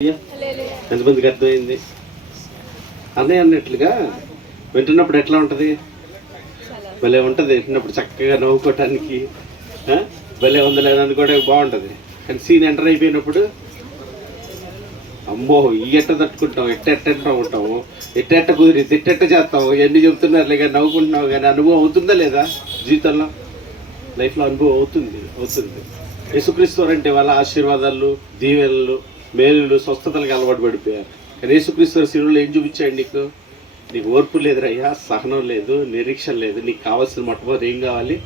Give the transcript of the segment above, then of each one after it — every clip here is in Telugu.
ఎంతమందికి అర్థమైంది? అన్నయ్య అన్నట్లుగా వింటున్నప్పుడు ఎట్లా ఉంటుంది? భలే ఉంటుంది వింటున్నప్పుడు చక్కగా నవ్వుకోవటానికి భలే ఉంది లేదని కూడా బాగుంటుంది. కానీ సీన్ ఎంటర్ అయిపోయినప్పుడు అమ్మో ఈ ఎట్ట తట్టుకుంటాం ఎట్ట ఎట్ట ఉంటాము ఎట్ట ఎట్ట కుదిరి ఎట్టెట్ట చేస్తాము ఎన్ని చెప్తున్నారు లేక నవ్వుకుంటున్నావు కానీ అనుభవం అవుతుందా లేదా జీవితంలో? లైఫ్లో అనుభవం అవుతుంది అవుతుంది. యేసుక్రీస్తు అంటే వాళ్ళ ఆశీర్వాదాలు దీవెనలు మేలులు స్వస్థతలకు అలవాటు పడిపోయారు. కానీ యేసుక్రీస్తు శిరువులు ఏం చూపించాడు నీకు? నీకు ఓర్పు లేదురయ్యా సహనం లేదు నిరీక్షణ లేదు. నీకు కావాల్సిన మొట్టమొదటి ఏం కావాలి?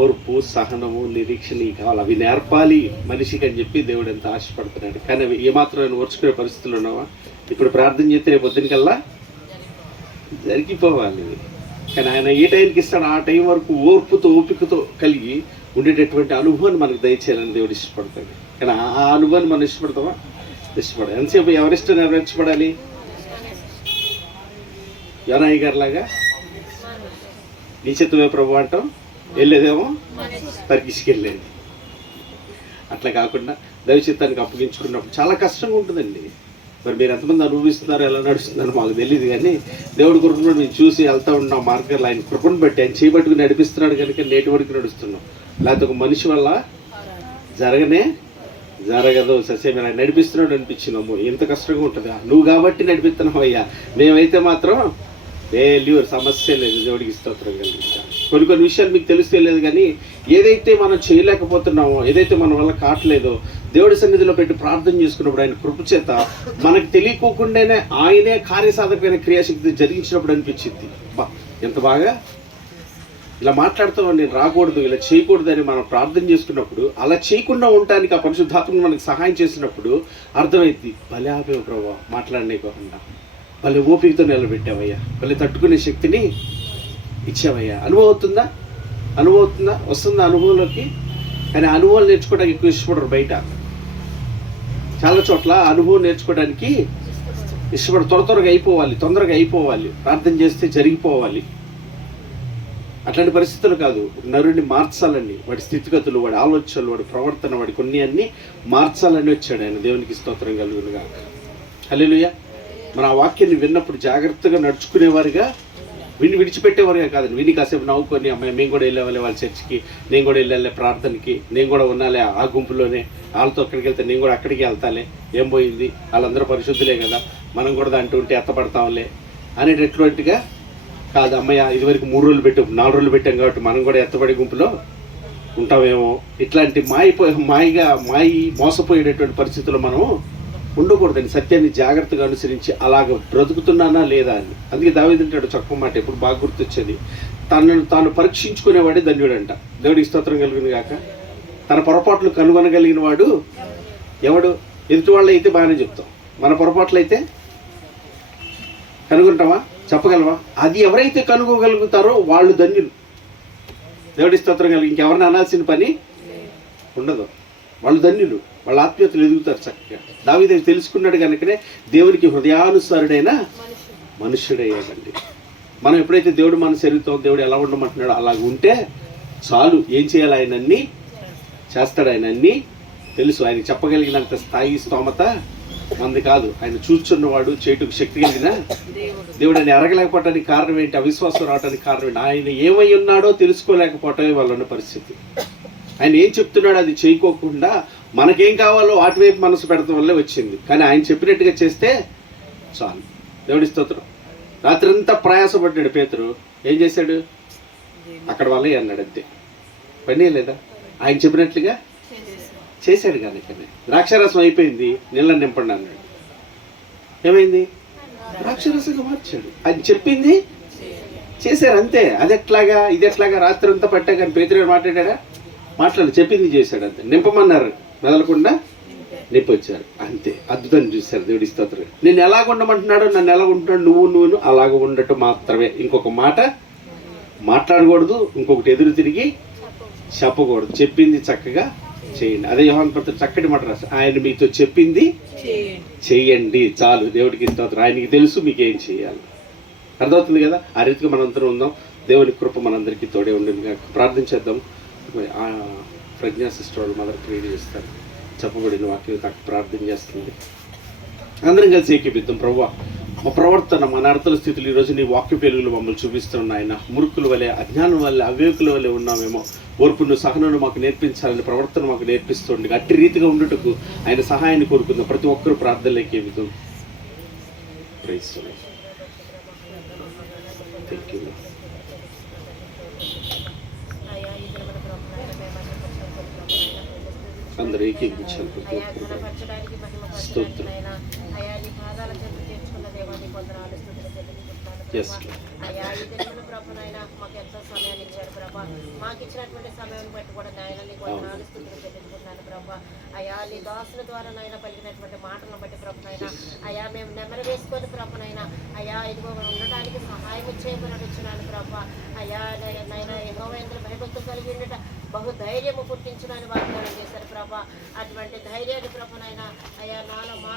ఓర్పు సహనము నిరీక్షణ నీకు కావాలి. అవి నేర్పాలి మనిషికి అని చెప్పి దేవుడు ఎంత ఆశపడుతున్నాడు. కానీ అవి ఏమాత్రం ఓర్చుకునే పరిస్థితులు ఉన్నావా? ఇప్పుడు ప్రార్థన చేస్తే రేపు పొద్దునకల్లా జరిగిపోవాలి. కానీ ఆయన ఏ టైంకి ఇస్తాడు ఆ టైం వరకు ఓర్పుతో ఓపికతో కలిగి ఉండేటటువంటి అనుభవాన్ని మనకు దయచేయాలని దేవుడు ఇష్టపడతాడు. కానీ ఆ- అనుభవాన్ని మనం ఇష్టపడతామా? ఇష్టపడ ఎంతసేపు ఎవరిష్టం నెరవేర్చబడాలి? యోనాయి గారిలాగా? లాగా నీచెత్తువే ప్రభు అంటాం. వెళ్ళేదేమో? తగ్గించుకెళ్ళేది అట్లా కాకుండా దైవచిత్తానికి అప్పగించుకున్నప్పుడు చాలా కష్టంగా ఉంటుందండి. మరి మీరు ఎంతమంది అనుభవిస్తున్నారు ఎలా నడుస్తున్నారో మాకు తెలియదు కానీ దేవుడి కృపను మేము చూసి వెళ్తా ఉన్నాం మార్గాలు ఆయన కృపను బట్టి ఆయన చేపట్టుకుని నడిపిస్తున్నాడు కనుక నేటి వరకు నడుస్తున్నాం. లేకపోతే ఒక మనిషి వల్ల జరగనే జరగదు ససేమైన ఆయన నడిపిస్తున్నాడు అనిపించినాము ఎంత కష్టంగా ఉంటుందా. నువ్వు కాబట్టి నడిపిస్తున్నావు అయ్యా. మేమైతే మాత్రం ఏ లీవర్ సమస్య లేదు. దేవుడికి స్తోత్రం కలిగించాలి కొన్ని కొన్ని విషయాలు మీకు తెలిస్తే లేదు కానీ ఏదైతే మనం చేయలేకపోతున్నామో ఏదైతే మన వల్ల కావట్లేదో దేవుడి సన్నిధిలో పెట్టి ప్రార్థన చేసుకున్నప్పుడు ఆయన కృపచేత మనకు తెలియకోకుండానే ఆయనే కార్యసాధకమైన క్రియాశక్తి జరిగించినప్పుడు అనిపించింది. బా ఎంత బాగా ఇలా మాట్లాడుతాం నేను రాకూడదు ఇలా చేయకూడదు అని మనం ప్రార్థన చేసుకున్నప్పుడు అలా చేయకుండా ఉండటానికి ఆ పరిశుద్ధాత్మను మనకు సహాయం చేసినప్పుడు అర్థమైంది భలే ఆపేవు ప్రభావ మాట్లాడలేకోకుండా భలే ఓపికతో నిలబెట్టావయ్యా భలే తట్టుకునే శక్తిని ఇచ్చావయ్యా. అనుభవం అవుతుందా అనుభవం అవుతుందా వస్తుందా అనుభవంలోకి? కానీ అనుభవాలు నేర్చుకోవడానికి ఎక్కువ ఇష్టపడరు బయట. చాలా చోట్ల అనుభవం నేర్చుకోవడానికి ఇష్టపడ త్వర త్వరగా అయిపోవాలి తొందరగా అయిపోవాలి. ప్రార్థన చేస్తే జరిగిపోవాలి. అట్లాంటి పరిస్థితులు కాదు. నరుని మార్చాలని వాడి స్థితిగతులు వాడి ఆలోచనలు వాడి ప్రవర్తన వాడి కొన్ని అన్ని మార్చాలని వచ్చాడు ఆయన. దేవునికి స్తోత్రం కలుగునుగా హల్లెలూయ. మన ఆ వాక్యాన్ని విన్నప్పుడు జాగ్రత్తగా నడుచుకునేవారుగా విని విడిచిపెట్టేవారుగా కాదండి. విని కాసేపు నవ్వుకొని అమ్మాయి మేము కూడా వెళ్ళేవాళ్ళే వాళ్ళ చర్చికి నేను కూడా వెళ్ళాలి ప్రార్థనకి నేను కూడా ఉన్నాలే ఆ గుంపులోనే వాళ్ళతో అక్కడికి వెళ్తే నేను కూడా అక్కడికి వెళ్తాలే. ఏం పోయింది? వాళ్ళందరూ పరిశుద్ధులే కదా. మనం కూడా దాంట్లో ఉంటే ఎత్తపడతాంలే అనేటటువంటిగా కాదు అమ్మయ్య ఇదివరకు మూడు రోజులు పెట్టాం నాలుగు రోజులు పెట్టాం కాబట్టి మనం కూడా ఎత్తబడి గుంపులో ఉంటామేమో. ఇట్లాంటి మాయిపోయి మాయిగా మాయి మోసపోయేటటువంటి పరిస్థితుల్లో మనం ఉండకూడదండి. సత్యాన్ని జాగ్రత్తగా అనుసరించి అలాగ బ్రతుకుతున్నానా లేదా అని. అందుకే దావేదంటాడు చక్క మాట ఎప్పుడు బాగా గుర్తొచ్చేది. తనను తాను పరీక్షించుకునేవాడే ధన్యుడంట. దేవుడికి స్తోత్రం కలిగింది కాక తన పొరపాట్లు కనుగొనగలిగిన వాడు ఎవడు? ఎదుటి వాళ్ళు అయితే బాగానే చెప్తాం. మన పొరపాట్లు అయితే కనుగొంటామా? చెప్పగలవా? అది ఎవరైతే కనుగోగలుగుతారో వాళ్ళు ధన్యులు. దేవుడి స్తోత్రం కలిగి ఇంకెవరిని అనాల్సిన పని ఉండదు. వాళ్ళు ధన్యులు. వాళ్ళ ఆత్మీయతలు ఎదుగుతారు చక్కగా. దావిదేవి తెలుసుకున్నాడు కనుకనే దేవునికి హృదయానుసారుడైన మనుష్యుడయ్యాడండి మనం ఎప్పుడైతే దేవుడు మన శరీరంతో దేవుడు ఎలా ఉండమంటున్నాడో అలాగ ఉంటే చాలు. ఏం చేయాలి ఆయన చేస్తాడు ఆయన తెలుసు. ఆయన చెప్పగలిగినంత స్థాయి స్తోమత మంది కాదు. ఆయన చూచున్నవాడు చేటుకు శక్తి కలిగిన దేవుడు. ఆయన ఎరగలేకపోవటానికి కారణం ఏంటి? అవిశ్వాసం రావడానికి కారణం ఏంటి? ఆయన ఏమై ఉన్నాడో తెలుసుకోలేకపోవటమే వాళ్ళ ఉన్న పరిస్థితి. ఆయన ఏం చెప్తున్నాడో అది చేయకోకుండా మనకేం కావాలో వాటి వైపు మనసు పెడతాం వల్లే వచ్చింది. కానీ ఆయన చెప్పినట్టుగా చేస్తే చాలు. దేవుడి స్తోత్రం. రాత్రంతా ప్రయాసపడ్డాడు పేతురు. ఏం చేశాడు? అక్కడ వల్లే అన్నాడు అంతే. పని లేదా? ఆయన చెప్పినట్లుగా చేశాడు కానీ కానీ ద్రాక్షారసం అయిపోయింది నీళ్ళ నింపండి అన్నాడు. ఏమైంది? ద్రాక్షరసంగా మార్చాడు. అది చెప్పింది? చేశారు అంతే. అది ఎట్లాగా? ఇది ఎట్లాగా? రాత్రి అంతా పట్టా కానీ పేతురు మాట్లాడాడా? మాట్లాడు చెప్పింది చేశాడు అంతే. నింపమన్నారు. మెదలకుండా నింపొచ్చారు. అంతే. అద్భుతం చూశారు దేవుడి స్తోత్రం. నేను ఎలాగ ఉండమంటున్నాడో నన్ను ఎలా ఉంటున్నాడు నువ్వు నువ్వు అలాగ ఉండటం మాత్రమే. ఇంకొక మాట మాట్లాడకూడదు. ఇంకొకటి ఎదురు తిరిగి చెప్పకూడదు. చెప్పింది చక్కగా చేయండి. అదే యోహాన్ పత్ర చక్కటి మాట రాసి ఆయన మీతో చెప్పింది చేయండి. చాలు. దేవుడికి స్తోత్రం ఆయనకి తెలుసు మీకు ఏం చేయాలి. అర్థమవుతుంది కదా? ఆ రీతిగా మనందరం ఉందాం. దేవుని కృప మనందరికీ తోడే ఉండింది కనుక ప్రార్థించేద్దాం ఆ ప్రజ్ఞా సిస్టర్ వాళ్ళు మదర్ ప్రేర్ చేస్తారు. చెప్పబడిన వాక్యం నాకు ప్రార్థన చేస్తుంది. అందరం కలిసి ఏకీపిద్దాం ప్రభు మా ప్రవర్తన మన అర్థల స్థితులు ఈరోజు నీ వాక్య పేలుగులు మమ్మల్ని చూపిస్తున్నాయన ఆయన మురుకుల వలె అజ్ఞానం వల్ల అవివేకుల వలె ఉన్నామేమో. ఓర్పును సహనను మాకు నేర్పించాలని ప్రవర్తన మాకు నేర్పిస్తుండగా అట్టి రీతిగా ఉండుటకు ఆయన సహాయాన్ని కోరుకుందాం. ప్రతి ఒక్కరూ ప్రార్థనలోకి ఎదుగుతాం థ్యాంక్ యూ అందరూ ఏకీపించాలి ప్రతి ఒక్కరు స్తోత్రం. మహిమపరచడానికైనా అయ్యా నీ పాదాల చెంత చేర్చుకున్న దేవా నీ కొందనాలు స్థుతులు చెల్లించుకుంటాను Yes, ప్రభా. అయ్యా ఈ దినమున ప్రభునైనా మాకు ఎంతో సమయాన్ని ఇచ్చాడు ప్రభా. మాకు ఇచ్చినటువంటి సమయం బట్టి కూడా నాయన నీ కొందనాలు స్థుతులు చెల్లించుకుంటాను ప్రభా. అయ్యా నీ దాసుల ద్వారా నాయన పలికినటువంటి మాటలను బట్టి ప్రభునైనా అయ్యా మేము నెమరు వేసుకొని ప్రభునైనా అయ్యా ఇదిగో ఉండటానికి సహాయం చేయమని అడుగుతున్నాను ప్రభా. అయ్యా నైనా యహోవేంద్ర భయభక్తులు కలిగి ఉండట బహు ధైర్యము పుట్టించునని వాగ్దానం చేశారు ప్రభా. అటువంటి ధైర్యాన్ని ప్రభునైనా అయ్యా నాలో మా